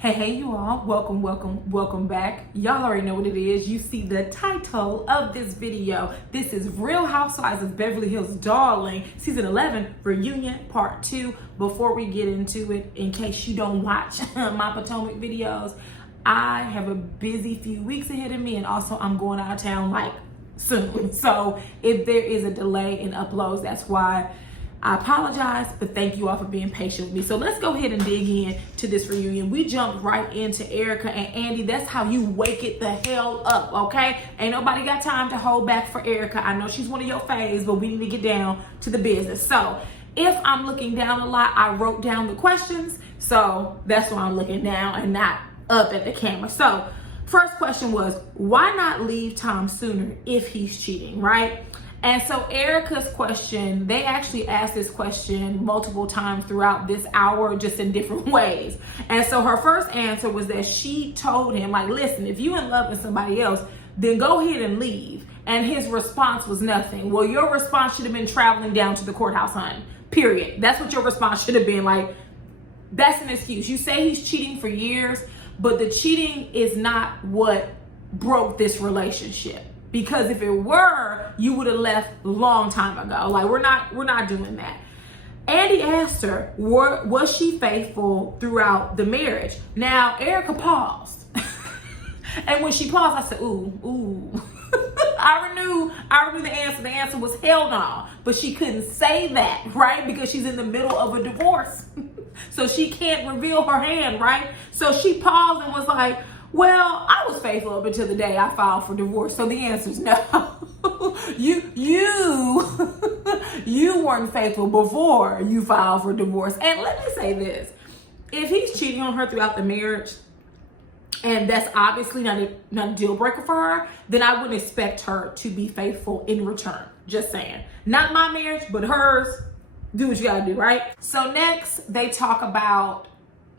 Hey, you all. Welcome back. Y'all already know what it is. You see the title of this video. This is Real Housewives of Beverly Hills Darling, Season 11, Reunion Part 2. Before we get into it, in case you don't watch my Potomac videos, I have a busy few weeks ahead of me, and also I'm going out of town like soon. So if there is a delay in uploads, that's why. I apologize, but thank you all for being patient with me. So let's go ahead and dig in to this reunion. We jumped right into Erica and Andy. That's how you wake it the hell up, okay? Ain't nobody got time to hold back for Erica. I know she's one of your faves, but we need to get down to the business. So if I'm looking down a lot, I wrote down the questions. So that's why I'm looking down and not up at the camera. So first question was, why not leave Tom sooner if he's cheating, right? And so Erica's question, they actually asked this question multiple times throughout this hour, just in different ways. And so her first answer was that she told him, like, listen, if you in love with somebody else, then go ahead and leave. And his response was nothing. Well, your response should have been traveling down to the courthouse, honey. Period. That's what your response should have been. Like, that's an excuse. You say he's cheating for years, but the cheating is not what broke this relationship. Because if it were, you would have left a long time ago. Like, we're not doing that. Andy asked her, was she faithful throughout the marriage? Now, Erica paused. And when she paused, I said, ooh. I knew the answer. The answer was hell no. But she couldn't say that, right? Because she's in the middle of a divorce. So she can't reveal her hand, right? So she paused and was like, well, I was faithful up until the day I filed for divorce. So the answer is no. You weren't faithful before you filed for divorce. And let me say this. If he's cheating on her throughout the marriage, and that's obviously not a deal breaker for her, then I wouldn't expect her to be faithful in return. Just saying. Not my marriage, but hers. Do what you gotta do, right? So next, they talk about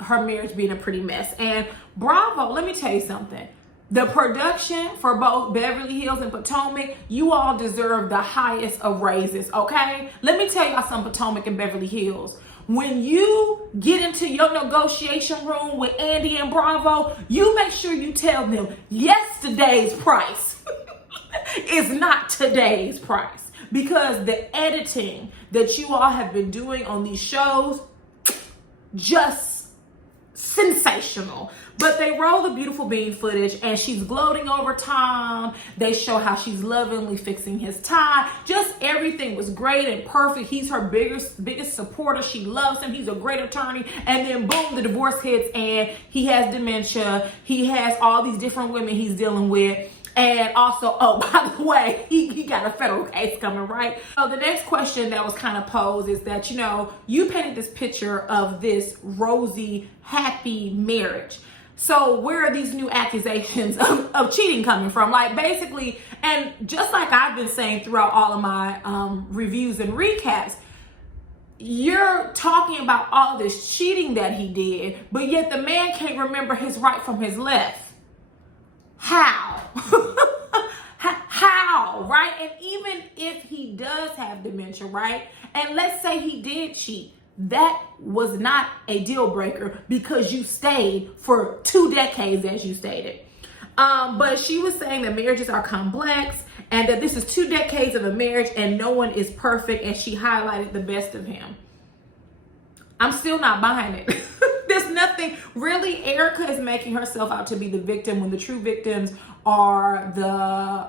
her marriage being a pretty mess. And bravo, let me tell you something. The production for both Beverly Hills and Potomac, you all deserve the highest of raises, okay? Let me tell y'all something, Potomac and Beverly Hills. When you get into your negotiation room with Andy and Bravo, you make sure you tell them yesterday's price is not today's price. Because the editing that you all have been doing on these shows, just sensational. But they roll the beautiful bean footage and she's gloating over Tom. They show how she's lovingly fixing his tie. Just everything was great and perfect. He's her biggest supporter. She loves him. He's a great attorney. And then boom, the divorce hits and he has dementia. He has all these different women he's dealing with. And also, oh, by the way, he got a federal case coming, right? So the next question that was kind of posed is that, you painted this picture of this rosy, happy marriage. So where are these new accusations of cheating coming from? Like, basically, and just like I've been saying throughout all of my reviews and recaps, you're talking about all this cheating that he did, but yet the man can't remember his right from his left. How? How, right? And even if he does have dementia, right? And let's say he did cheat, that was not a deal breaker because you stayed for 2 decades, as you stated. But she was saying that marriages are complex and that this is 2 decades of a marriage and no one is perfect, and she highlighted the best of him. I'm still not buying it. There's nothing, really, Erica is making herself out to be the victim when the true victims are the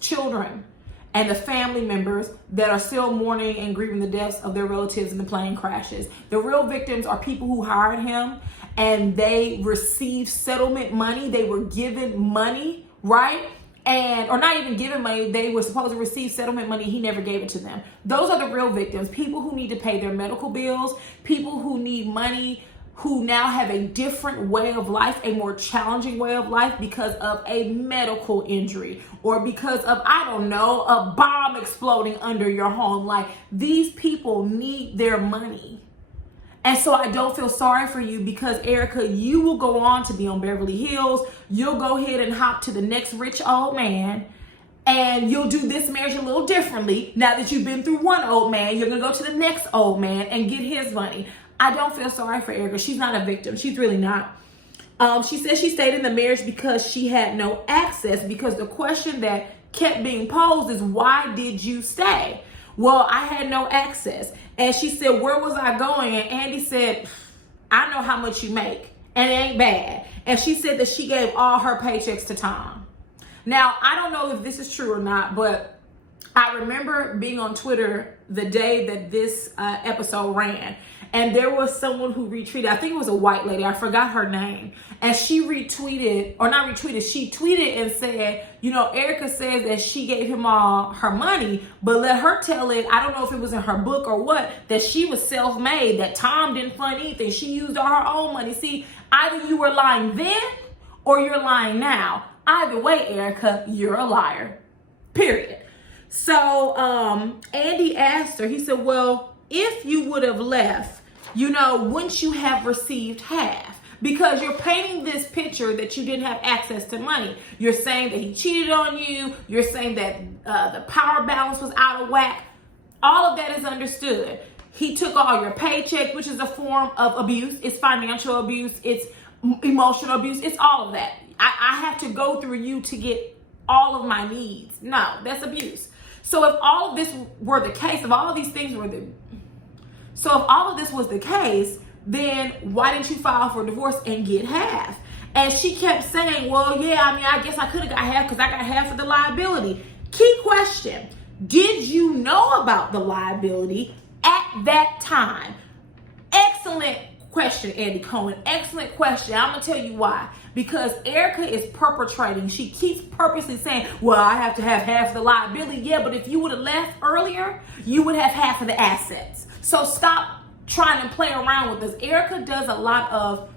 children and the family members that are still mourning and grieving the deaths of their relatives in the plane crashes. The real victims are people who hired him and they received settlement money. They were given money, right? Or not even given money, they were supposed to receive settlement money, he never gave it to them. Those are the real victims, people who need to pay their medical bills, people who need money, who now have a different way of life, a more challenging way of life because of a medical injury or because of, I don't know, a bomb exploding under your home. Like, these people need their money. And so I don't feel sorry for you because, Erica, you will go on to be on Beverly Hills. You'll go ahead and hop to the next rich old man. And you'll do this marriage a little differently. Now that you've been through one old man, you're going to go to the next old man and get his money. I don't feel sorry for Erica. She's not a victim. She's really not. She said she stayed in the marriage because she had no access, because the question that kept being posed is, why did you stay? Well, I had no access. And she said, where was I going? And Andy said, I know how much you make, and it ain't bad. And she said that she gave all her paychecks to Tom. Now, I don't know if this is true or not, but I remember being on Twitter the day that this episode ran, and there was someone who retweeted, I think it was a white lady, I forgot her name, and she retweeted, or not retweeted, she tweeted and said, you know, Erica says that she gave him all her money, but let her tell it, I don't know if it was in her book or what, that she was self-made, that Tom didn't fund anything, she used all her own money. See, either you were lying then or you're lying now. Either way, Erica, you're a liar, period. So Andy asked her, he said, well, if you would have left, you know, wouldn't you have received half? Because you're painting this picture that you didn't have access to money. You're saying that he cheated on you. You're saying that the power balance was out of whack. All of that is understood. He took all your paycheck, which is a form of abuse. It's financial abuse. It's emotional abuse. It's all of that. I have to go through you to get all of my needs. No, that's abuse. So if all of this were the case, if all of these things were if all of this was the case, then why didn't you file for divorce and get half? And she kept saying, well, yeah, I mean, I guess I could have got half because I got half of the liability. Key question, did you know about the liability at that time? Excellent question, Andy Cohen. Excellent question. I'm going to tell you why. Because Erica is perpetrating. She keeps purposely saying, well, I have to have half of the liability. Yeah, but if you would have left earlier, you would have half of the assets. So stop trying to play around with this. Erica does a lot of,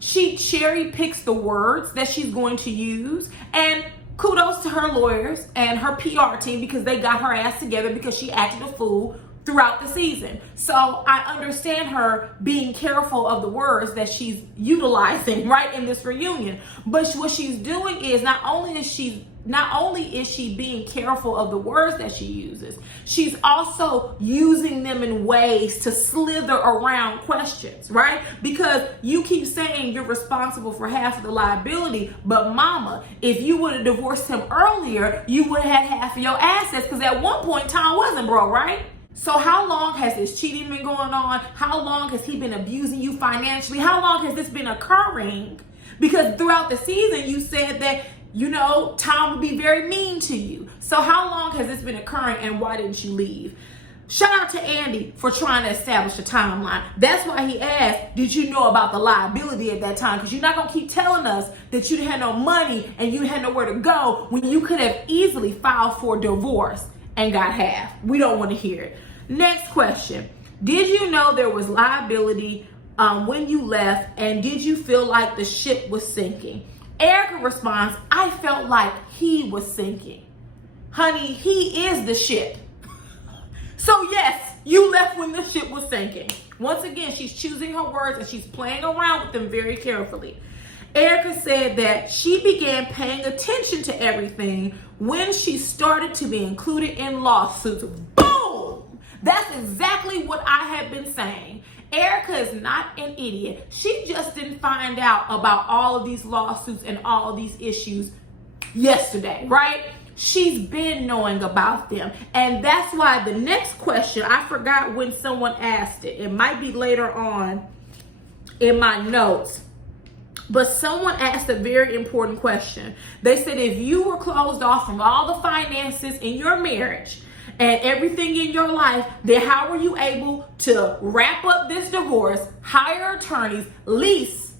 she cherry picks the words that she's going to use, and kudos to her lawyers and her PR team because they got her ass together because she acted a fool throughout the season. So I understand her being careful of the words that she's utilizing right in this reunion. But what she's doing is not only is she being careful of the words that she uses, she's also using them in ways to slither around questions, right? Because you keep saying you're responsible for half of the liability, but mama, if you would have divorced him earlier, you would have had half of your assets, because at one point Tom wasn't broke, right? So how long has this cheating been going on? How long has he been abusing you financially? How long has this been occurring? Because throughout the season, you said that, you know, Tom would be very mean to you. So how long has this been occurring, and why didn't you leave? Shout out to Andy for trying to establish a timeline. That's why he asked, did you know about the liability at that time? Because you're not going to keep telling us that you had no money and you had nowhere to go when you could have easily filed for divorce and got half. We don't want to hear it. Next question. Did you know there was liability when you left, and did you feel like the ship was sinking? Erica responds, I felt like he was sinking. Honey, he is the ship. So yes, you left when the ship was sinking. Once again, she's choosing her words and she's playing around with them very carefully. Erica said that she began paying attention to everything when she started to be included in lawsuits. Boom! That's exactly what I have been saying. Erica is not an idiot. She just didn't find out about all of these lawsuits and all of these issues yesterday, right? She's been knowing about them. And that's why the next question, I forgot when someone asked it. It might be later on in my notes. But someone asked a very important question. They said, if you were closed off from all the finances in your marriage and everything in your life, then how were you able to wrap up this divorce, hire attorneys, lease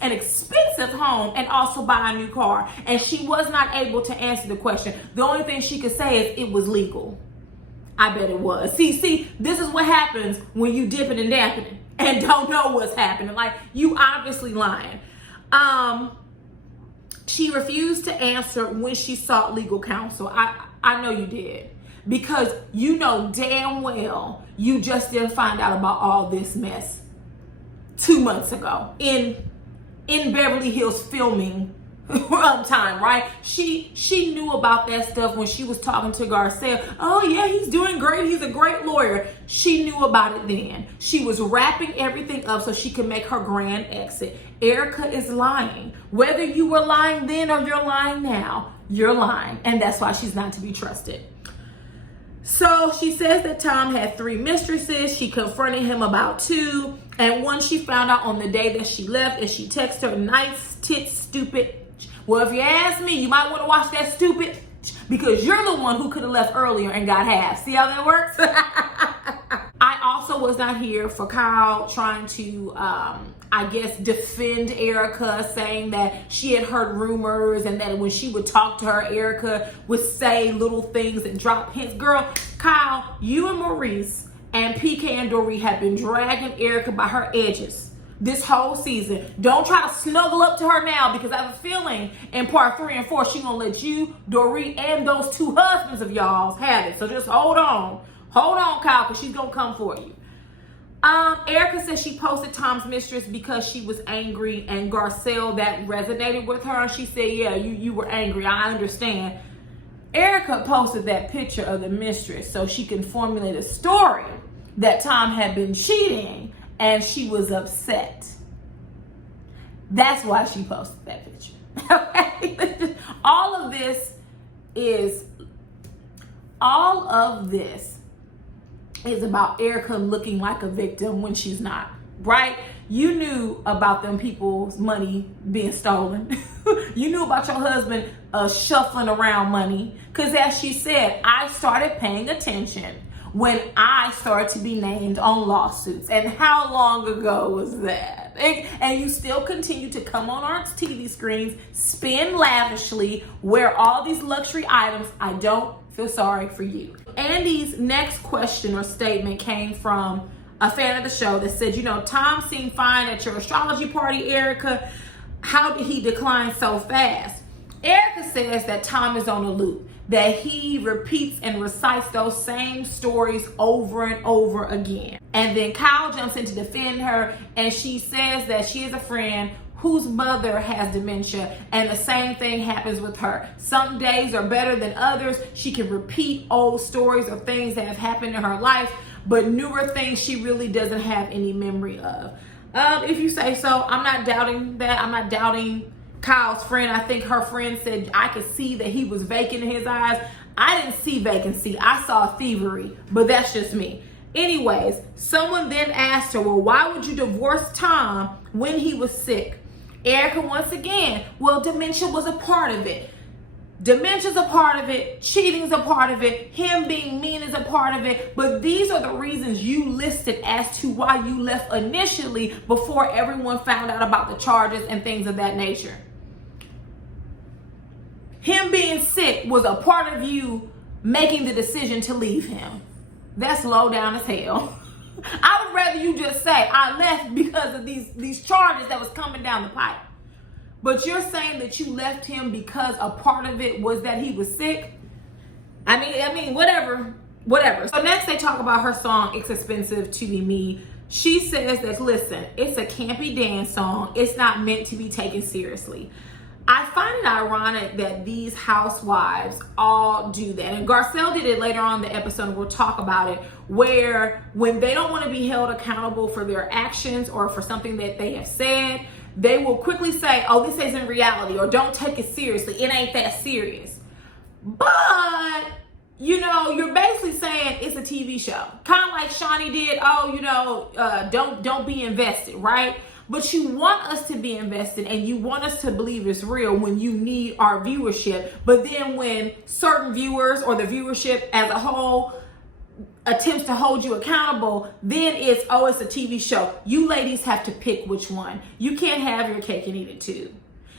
an expensive home, and also buy a new car? And she was not able to answer the question. The only thing she could say is it was legal. I bet it was. See, this is what happens when you dipping and dapping and don't know what's happening. Like, you obviously lying. She refused to answer when she sought legal counsel. I know you did. Because you know damn well you just didn't find out about all this mess 2 months ago in Beverly Hills filming time, right? She knew about that stuff when she was talking to Garcelle. Oh yeah, he's doing great. He's a great lawyer. She knew about it then. She was wrapping everything up so she could make her grand exit. Erica is lying. Whether you were lying then or you're lying now, you're lying. And that's why she's not to be trusted. So she says that Tom had 3 mistresses. She confronted him about 2. And one she found out on the day that she left, and she texted her, nice tits, stupid. Well, if you ask me, you might want to watch that stupid, because you're the one who could have left earlier and got half. See how that works? I also was not here for Kyle trying to, I guess, defend Erica, saying that she had heard rumors and that when she would talk to her, Erica would say little things and drop hints. Girl, Kyle, you and Maurice and PK and Dory have been dragging Erica by her edges this whole season. Don't try to snuggle up to her now, because I have a feeling in part 3 and 4, she's gonna let you, Dory, and those 2 husbands of y'all have it. So just hold on. Hold on, Kyle, because she's gonna come for you. Erica says she posted Tom's mistress because she was angry, and Garcelle, that resonated with her. She said, yeah, you were angry. I understand. Erica posted that picture of the mistress so she can formulate a story that Tom had been cheating and she was upset. That's why she posted that picture. Okay? All of this is about Erica looking like a victim when she's not, right? You knew about them people's money being stolen. You knew about your husband shuffling around money. Because as she said, I started paying attention when I started to be named on lawsuits. And how long ago was that? And you still continue to come on our TV screens, spend lavishly, wear all these luxury items. I don't feel sorry for you. Andy's next question or statement came from a fan of the show that said, you know, Tom seemed fine at your astrology party, Erica. How did he decline so fast? Erica says that Tom is on a loop, that he repeats and recites those same stories over and over again. And then Kyle jumps in to defend her, and she says that she is a friend whose mother has dementia, and the same thing happens with her. Some days are better than others. She can repeat old stories or things that have happened in her life, but newer things she really doesn't have any memory of. If you say so, I'm not doubting that. I'm not doubting Kyle's friend. I think her friend said I could see that he was vacant in his eyes. I didn't see vacancy. I saw thievery, but that's just me. Anyways, someone then asked her, well, why would you divorce Tom when he was sick? Erica, once again, well, dementia was a part of it. Dementia's a part of it. Cheating's a part of it. Him being mean is a part of it. But these are the reasons you listed as to why you left initially, before everyone found out about the charges and things of that nature. Him being sick was a part of you making the decision to leave him. That's low down as hell. I would rather you just say, I left because of these charges that was coming down the pipe. But you're saying that you left him because a part of it was that he was sick? I mean, whatever. So next they talk about her song, It's Expensive to Be Me. She says that, listen, it's a campy dance song. It's not meant to be taken seriously. I find it ironic that these housewives all do that. And Garcelle did it later on in the episode, and we'll talk about it, where when they don't want to be held accountable for their actions or for something that they have said, they will quickly say, oh, this isn't reality, or don't take it seriously. It ain't that serious. But, you know, you're basically saying it's a TV show. Kind of like Shawnee did, oh, you know, don't be invested, right? But you want us to be invested, and you want us to believe it's real when you need our viewership. But then when certain viewers or the viewership as a whole attempts to hold you accountable, then it's, oh, it's a TV show. You ladies have to pick which one. You can't have your cake and eat it too.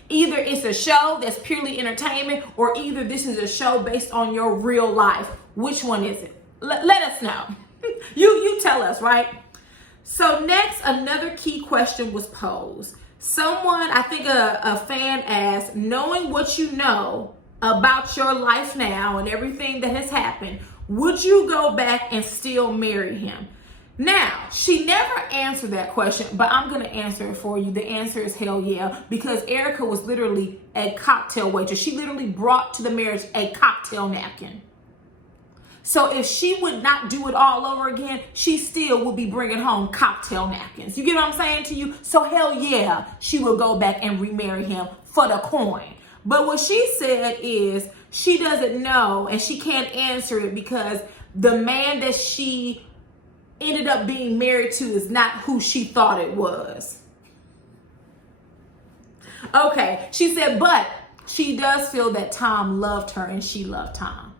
Either it's a show that's purely entertainment, or either this is a show based on your real life. Which one is it? Let us know. You tell us, right? So next, another key question was posed. Someone, I think a fan asked, knowing what you know about your life now and everything that has happened, would you go back and still marry him? Now, she never answered that question, but I'm going to answer it for you. The answer is hell yeah, because Erica was literally a cocktail waitress. She literally brought to the marriage a cocktail napkin. So if she would not do it all over again, she still would be bringing home cocktail napkins. You get what I'm saying to you? So hell yeah, she will go back and remarry him for the coin. But what she said is she doesn't know and she can't answer it because the man that she ended up being married to is not who she thought it was. Okay, she said, but she does feel that Tom loved her and she loved Tom.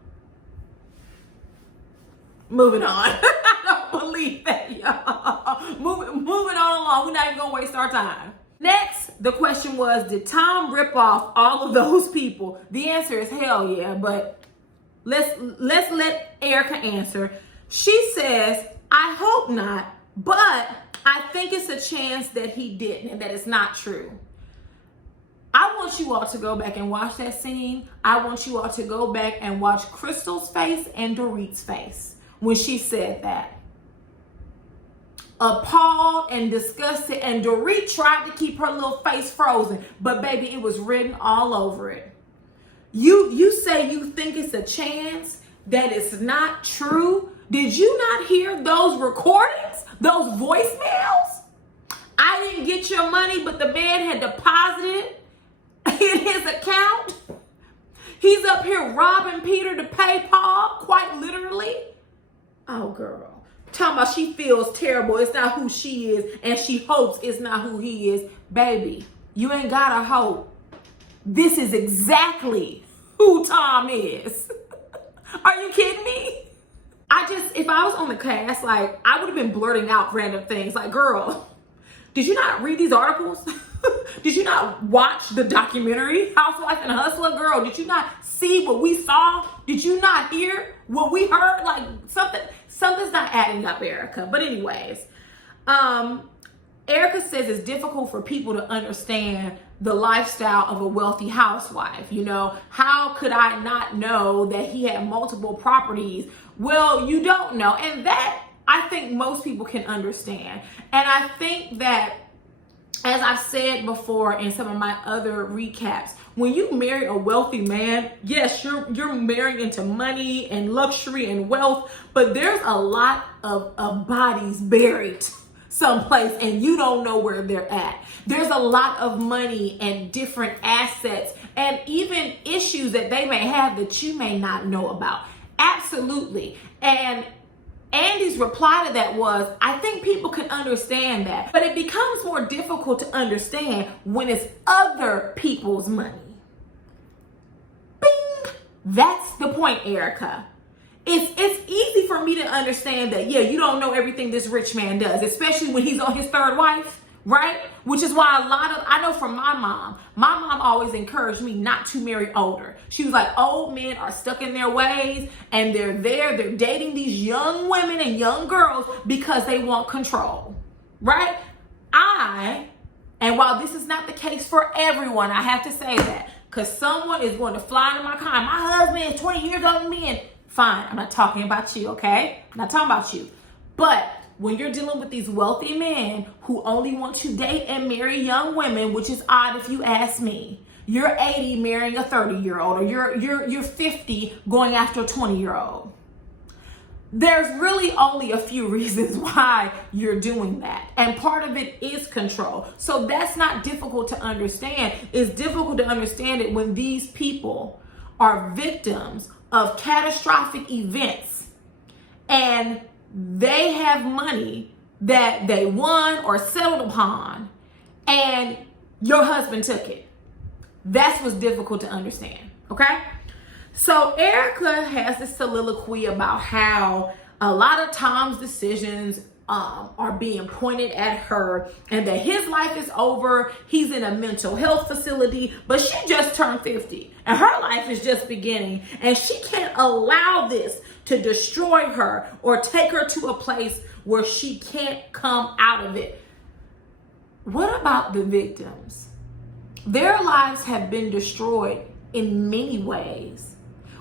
Moving on. I don't believe that, y'all. Moving on along. We're not even going to waste our time. Next, the question was, did Tom rip off all of those people? The answer is hell yeah, but let's let Erica answer. She says, I hope not, but I think it's a chance that he didn't and that it's not true. I want you all to go back and watch that scene. I want you all to go back and watch Crystal's face and Dorit's face when she said that. Appalled and disgusted, and Dorit tried to keep her little face frozen, but baby, it was written all over it. You say you think it's a chance that it's not true. Did you not hear those recordings, those voicemails? I didn't get your money, but the man had deposited in his account. He's up here robbing Peter to pay Paul, quite literally. Oh, girl. Talking about she feels terrible. It's not who she is, and she hopes it's not who he is. Baby, you ain't gotta hope. This is exactly who Tom is. Are you kidding me? If I was on the cast, like, I would have been blurting out random things. Like, girl, did you not read these articles? Did you not watch the documentary, Housewives and Hustler? Girl, did you not see what we saw? Did you not hear what we heard? Like, something's not adding up, Erica. But anyways, Erica says it's difficult for people to understand the lifestyle of a wealthy housewife. You know, how could I not know that he had multiple properties? Well, you don't know. And that, I think most people can understand. And I think that, as I've said before in some of my other recaps, when you marry a wealthy man, yes, you're married into money and luxury and wealth, but there's a lot of bodies buried someplace and you don't know where they're at. There's a lot of money and different assets and even issues that they may have that you may not know about. Absolutely. And Andy's reply to that was, I think people can understand that, but it becomes more difficult to understand when it's other people's money. Bing! That's the point, Erica. It's easy for me to understand that, yeah, you don't know everything this rich man does, especially when he's on his third wife, right? Which is why I know from my mom always encouraged me not to marry older. She was like, old men are stuck in their ways and they're dating these young women and young girls because they want control, right? And while this is not the case for everyone, I have to say that, because someone is going to fly into my car. My husband is 20 years older than me, and fine, I'm not talking about you, okay? I'm not talking about you. But when you're dealing with these wealthy men who only want to date and marry young women, which is odd if you ask me, you're 80 marrying a 30-year-old, or you're 50 going after a 20-year-old. There's really only a few reasons why you're doing that. And part of it is control. So that's not difficult to understand. It's difficult to understand it when these people are victims of catastrophic events and they have money that they won or settled upon and your husband took it. That's what's difficult to understand, okay? So Erica has this soliloquy about how a lot of Tom's decisions are being pointed at her and that his life is over. He's in a mental health facility, but she just turned 50 and her life is just beginning, and she can't allow this to destroy her or take her to a place where she can't come out of it. What about the victims? Their lives have been destroyed in many ways.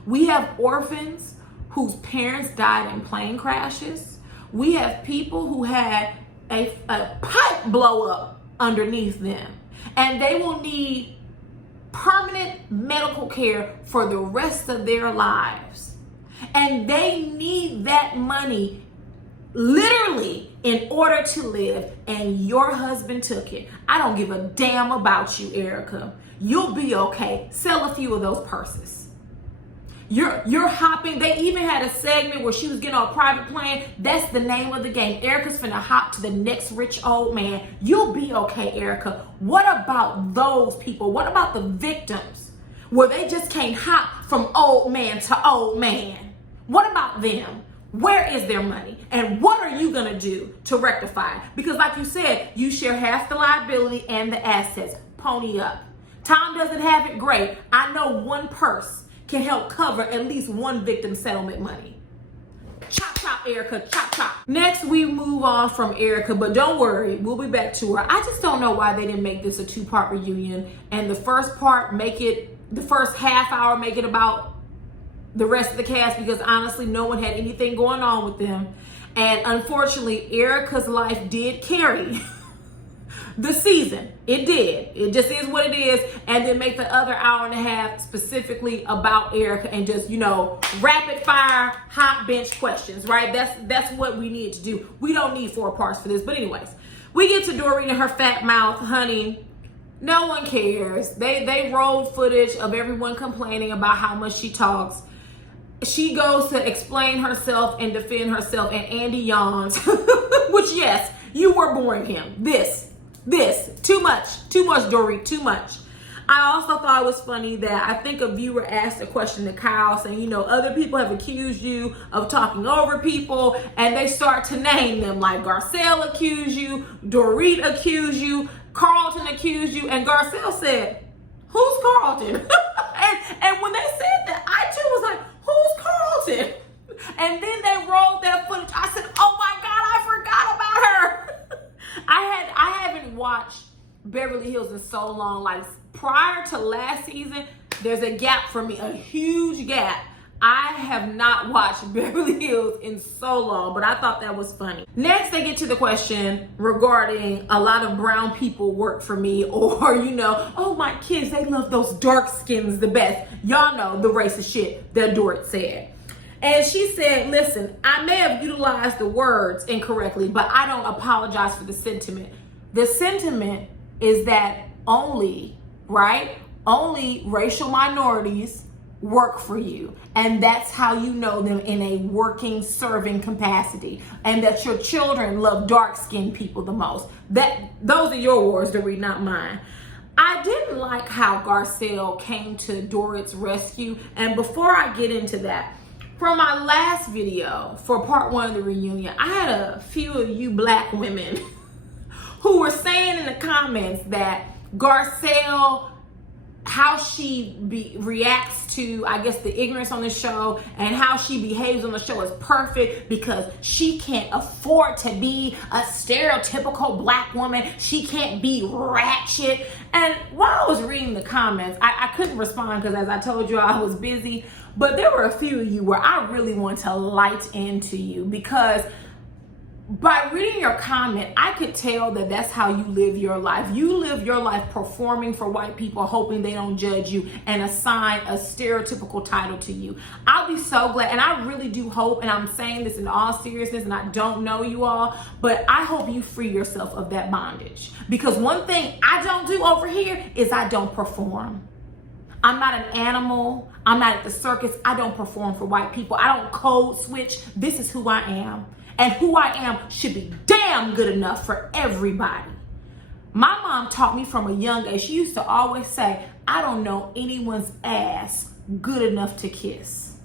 We have orphans whose parents died in plane crashes. We have people who had a pipe blow up underneath them, and they will need permanent medical care for the rest of their lives. And they need that money literally in order to live, and your husband took it. I don't give a damn about you, Erica. You'll be okay. Sell a few of those purses. You're hopping. They even had a segment where she was getting on a private plane. That's the name of the game. Erica's finna hop to the next rich old man. You'll be okay, Erica. What about those people? What about the victims where they just can't hop from old man to old man? What about them? Where is their money? And what are you gonna do to rectify it? Because like you said, you share half the liability and the assets. Pony up. Tom doesn't have it, great. I know one purse can help cover at least one victim's settlement money. Chop, chop, Erica, chop, chop. Next, we move on from Erica, but don't worry, we'll be back to her. I just don't know why they didn't make this a 2-part reunion, and the first part, the first half hour, make it about the rest of the cast, because honestly, no one had anything going on with them. And unfortunately, Erica's life did carry the season. It did. It just is what it is. And then make the other hour and a half specifically about Erica, and just, rapid fire, hot bench questions, right? That's what we need to do. We don't need 4 parts for this. But anyways, we get to Doreen and her fat mouth. Honey, no one cares. They rolled footage of everyone complaining about how much she talks. She goes to explain herself and defend herself, and Andy yawns. Which, yes, you were boring him. This, too much, Dory, too much. I also thought it was funny that I think a viewer asked a question to Kyle saying, other people have accused you of talking over people, and they start to name them, like Garcelle accused you, Dorit accused you, Carlton accused you, and Garcelle said, who's Carlton? and when they said that, I too was like, who's Carlton? And then they rolled that footage. I said, oh my God, I forgot about her. I haven't watched Beverly Hills in so long. Like, prior to last season, there's a gap for me, a huge gap. I have not watched Beverly Hills in so long, but I thought that was funny. Next, they get to the question regarding a lot of brown people work for me, or, oh, my kids, they love those dark skins the best. Y'all know the racist shit that Dorit said. And she said, listen, I may have utilized the words incorrectly, but I don't apologize for the sentiment. The sentiment is that only racial minorities work for you. And that's how you know them in a working, serving capacity. And that your children love dark-skinned people the most. Those are your words, Dorit, not mine. I didn't like how Garcelle came to Dorit's rescue. And before I get into that, for my last video, for part 1 of the reunion, I had a few of you black women who were saying in the comments that Garcelle, how she reacts to, I guess, the ignorance on the show, and how she behaves on the show is perfect because she can't afford to be a stereotypical black woman. She can't be ratchet. And while I was reading the comments, I couldn't respond because, as I told you, I was busy. But there were a few of you where I really want to light into you, because by reading your comment, I could tell that that's how you live your life. You live your life performing for white people, hoping they don't judge you and assign a stereotypical title to you. I'll be so glad, and I really do hope, and I'm saying this in all seriousness, and I don't know you all, but I hope you free yourself of that bondage. Because one thing I don't do over here is I don't perform. I'm not an animal. I'm not at the circus. I don't perform for white people. I don't code switch. This is who I am. And who I am should be damn good enough for everybody. My mom taught me from a young age. She used to always say, I don't know anyone's ass good enough to kiss.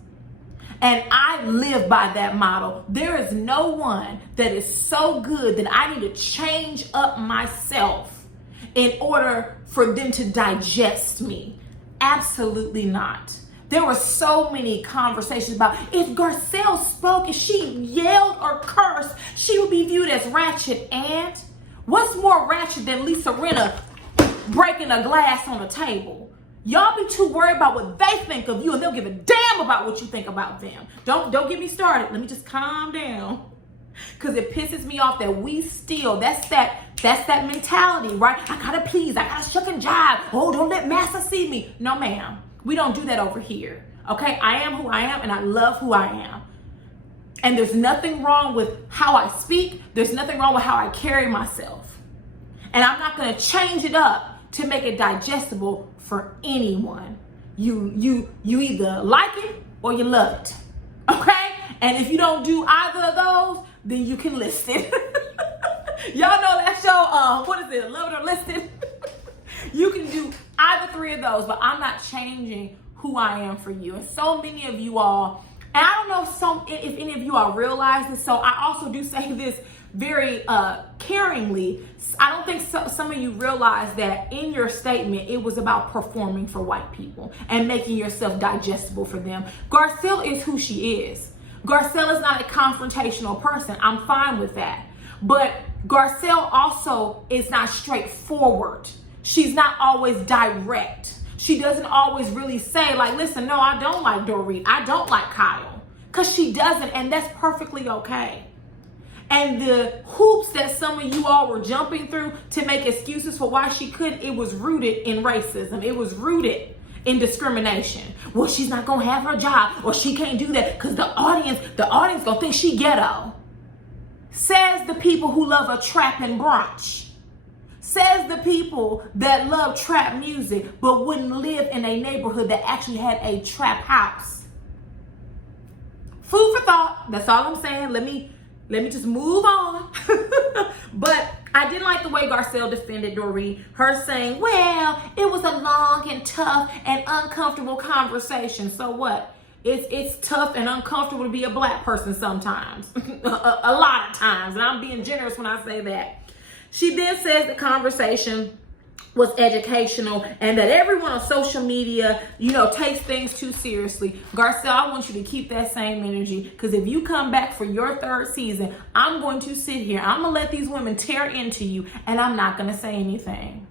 And I live by that model. There is no one that is so good that I need to change up myself in order for them to digest me. Absolutely not. There were so many conversations about if Garcelle spoke, if she yelled or cursed, she would be viewed as ratchet. And what's more ratchet than Lisa Rinna breaking a glass on a table? Y'all be too worried about what they think of you, and they'll give a damn about what you think about them. Don't get me started. Let me just calm down. Because it pisses me off that we still, that's that mentality, right? I gotta please, I gotta shuck and jive. Oh, don't let massa see me. No, ma'am. We don't do that over here. Okay? I am who I am, and I love who I am. And there's nothing wrong with how I speak. There's nothing wrong with how I carry myself. And I'm not gonna change it up to make it digestible for anyone. You either like it or you love it. Okay? And if you don't do either of those, then you can list it. Y'all know that show, what is it, Love It or List It? You can do either three of those, but I'm not changing who I am for you. And so many of you all, and I don't know if any of you all realize this, so I also do say this very caringly. I don't think some of you realize that in your statement, it was about performing for white people and making yourself digestible for them. Garcelle is who she is. Garcelle is not a confrontational person. I'm fine with that. But Garcelle also is not straightforward. She's not always direct. She doesn't always really say, like, listen, no, I don't like Dorit. I don't like Kyle. Because she doesn't, and that's perfectly okay. And the hoops that some of you all were jumping through to make excuses for why she couldn't, it was rooted in racism. It was rooted in discrimination. Well, she's not gonna have her job, or she can't do that because the audience gonna think she ghetto. Says the people who love a trap and brunch. Says the people that love trap music but wouldn't live in a neighborhood that actually had a trap house. Food for thought. That's all I'm saying. Let me just move on. But I didn't like the way Garcelle defended Dorit. Her saying, well, it was a long and tough and uncomfortable conversation. So what? It's tough and uncomfortable to be a black person sometimes. a lot of times. And I'm being generous when I say that. She then says the conversation was educational and that everyone on social media, takes things too seriously. Garcelle, I want you to keep that same energy, because if you come back for your third season, I'm going to sit here. I'm going to let these women tear into you, and I'm not going to say anything.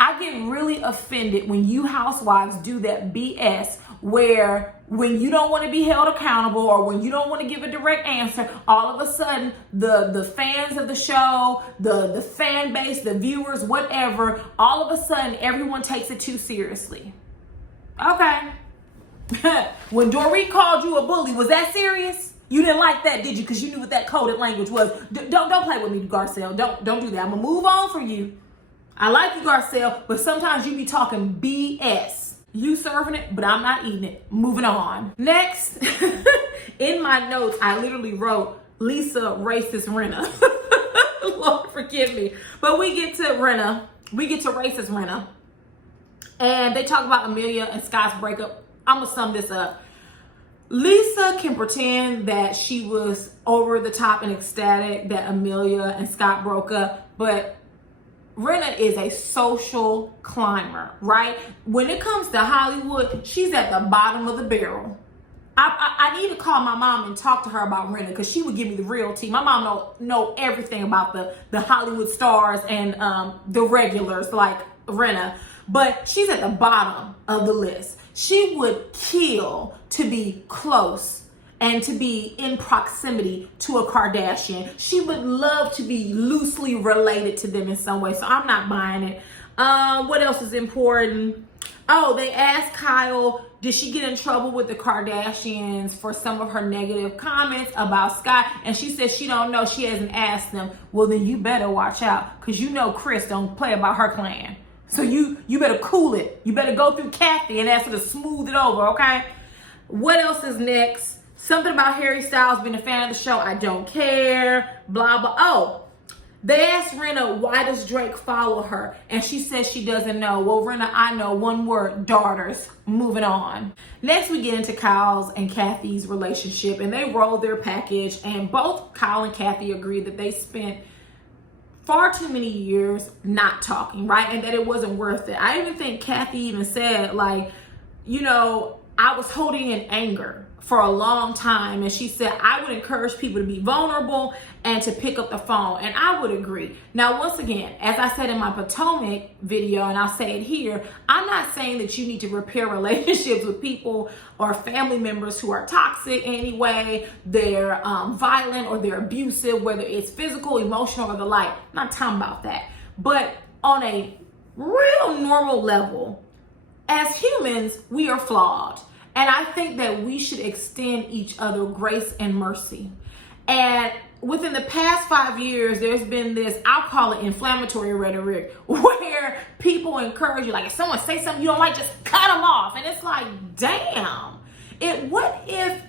I get really offended when you housewives do that BS where when you don't want to be held accountable or when you don't want to give a direct answer, all of a sudden the fans of the show, the fan base, the viewers, whatever, all of a sudden everyone takes it too seriously. Okay. When Dorit called you a bully, was that serious? You didn't like that, did you? Because you knew what that coded language was. Don't play with me, Garcelle. Don't do that. I'm gonna move on from you. I like you, Garcelle, but sometimes you be talking BS. You serving it, but I'm not eating it. Moving on. Next, in my notes, I literally wrote Lisa racist Renna. Lord forgive me. But we get to Renna. We get to racist Renna. And they talk about Amelia and Scott's breakup. I'm going to sum this up. Lisa can pretend that she was over the top and ecstatic that Amelia and Scott broke up, but Renna is a social climber, right? When it comes to Hollywood, she's at the bottom of the barrel. I need to call my mom and talk to her about Renna, because she would give me the real tea. My mom don't know everything about the Hollywood stars and the regulars like Renna, but she's at the bottom of the list. She would kill to be close and to be in proximity to a Kardashian. She would love to be loosely related to them in some way. So I'm not buying it. What else is important? Oh, they asked Kyle, did she get in trouble with the Kardashians for some of her negative comments about Scott? And she said she don't know. She hasn't asked them. Well, then you better watch out, because Chris don't play about her clan. So you better cool it. You better go through Kathy and ask her to smooth it over, okay? What else is next? Something about Harry Styles being a fan of the show. I don't care. Blah, blah. Oh, they asked Renna, why does Drake follow her? And she says she doesn't know. Well, Renna, I know. One word, daughters. Moving on. Next, we get into Kyle's and Kathy's relationship. And they rolled their package. And both Kyle and Kathy agreed that they spent far too many years not talking, right? And that it wasn't worth it. I even think Kathy even said, like, I was holding in anger for a long time. And she said, I would encourage people to be vulnerable and to pick up the phone. And I would agree. Now, once again, as I said in my Potomac video, and I'll say it here, I'm not saying that you need to repair relationships with people or family members who are toxic anyway, they're violent or they're abusive, whether it's physical, emotional, or the like. I'm not talking about that. But on a real normal level, as humans, we are flawed. And I think that we should extend each other grace and mercy. And within the past 5 years, there's been this, I'll call it inflammatory rhetoric, where people encourage you, like if someone say something you don't like, just cut them off. And it's like, damn, what if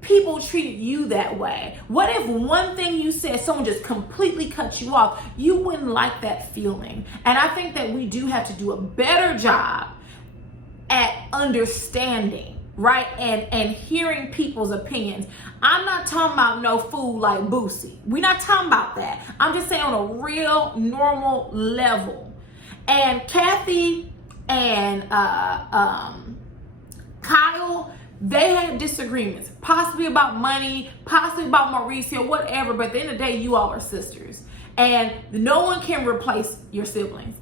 people treated you that way? What if one thing you said, someone just completely cut you off? You wouldn't like that feeling. And I think that we do have to do a better job at understanding, right? And hearing people's opinions. I'm not talking about no fool like Boosie. We're not talking about that. I'm just saying on a real normal level. And Kathy and Kyle, they had disagreements, possibly about money, possibly about Mauricio, whatever. But at the end of the day, you all are sisters. And no one can replace your siblings.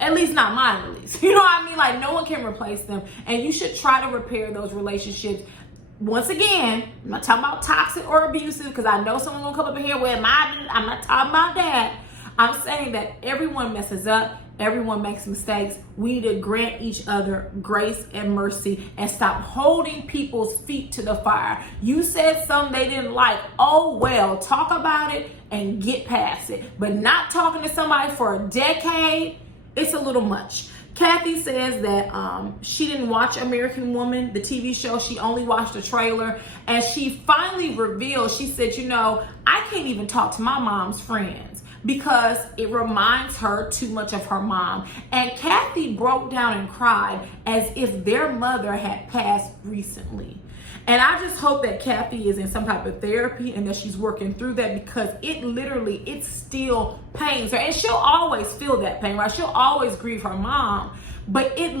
At least not mine, at least. You know what I mean? Like, no one can replace them. And you should try to repair those relationships. Once again, I'm not talking about toxic or abusive, because I know someone's going to come up in here with I'm not talking about that. I'm saying that everyone messes up. Everyone makes mistakes. We need to grant each other grace and mercy and stop holding people's feet to the fire. You said something they didn't like. Oh, well, talk about it and get past it. But not talking to somebody for a decade, it's a little much. Kathy says that she didn't watch American Woman, the TV show. She only watched the trailer. And she finally revealed, she said, you know, I can't even talk to my mom's friends because it reminds her too much of her mom. And Kathy broke down and cried as if their mother had passed recently. And I just hope that Kathy is in some type of therapy and that she's working through that, because it still pains her. And she'll always feel that pain, right? She'll always grieve her mom. But it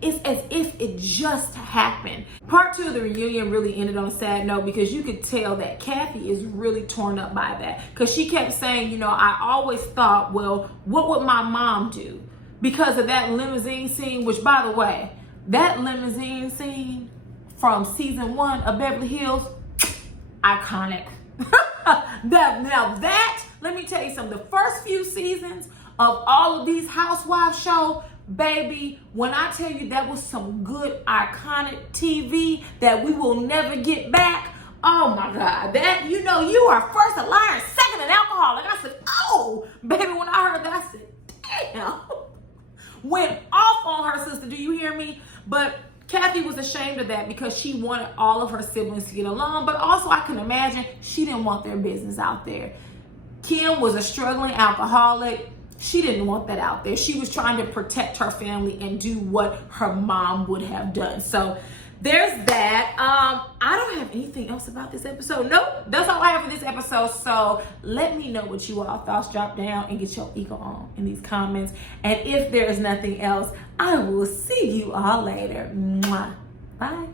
is as if it just happened. Part 2 of the reunion really ended on a sad note, because you could tell that Kathy is really torn up by that. Because she kept saying, you know, I always thought, well, what would my mom do? Because of that limousine scene, which, by the way, that limousine scene from season 1 of Beverly Hills, iconic. Let me tell you something. The first few seasons of all of these Housewives shows, baby, when I tell you that was some good iconic TV that we will never get back. Oh my God, that, you know, you are first a liar, second an alcoholic. I said, oh, baby, when I heard that, I said, damn. Went off on her sister, do you hear me? But Kathy was ashamed of that because she wanted all of her siblings to get along, but also I can imagine she didn't want their business out there. Kim was a struggling alcoholic. She didn't want that out there. She was trying to protect her family and do what her mom would have done. So there's that. I don't have anything else about this episode. Nope, that's all I have for this episode. So let me know what you all thoughts. Drop down and get your ego on in these comments. And if there is nothing else, I will see you all later. Mwah. Bye.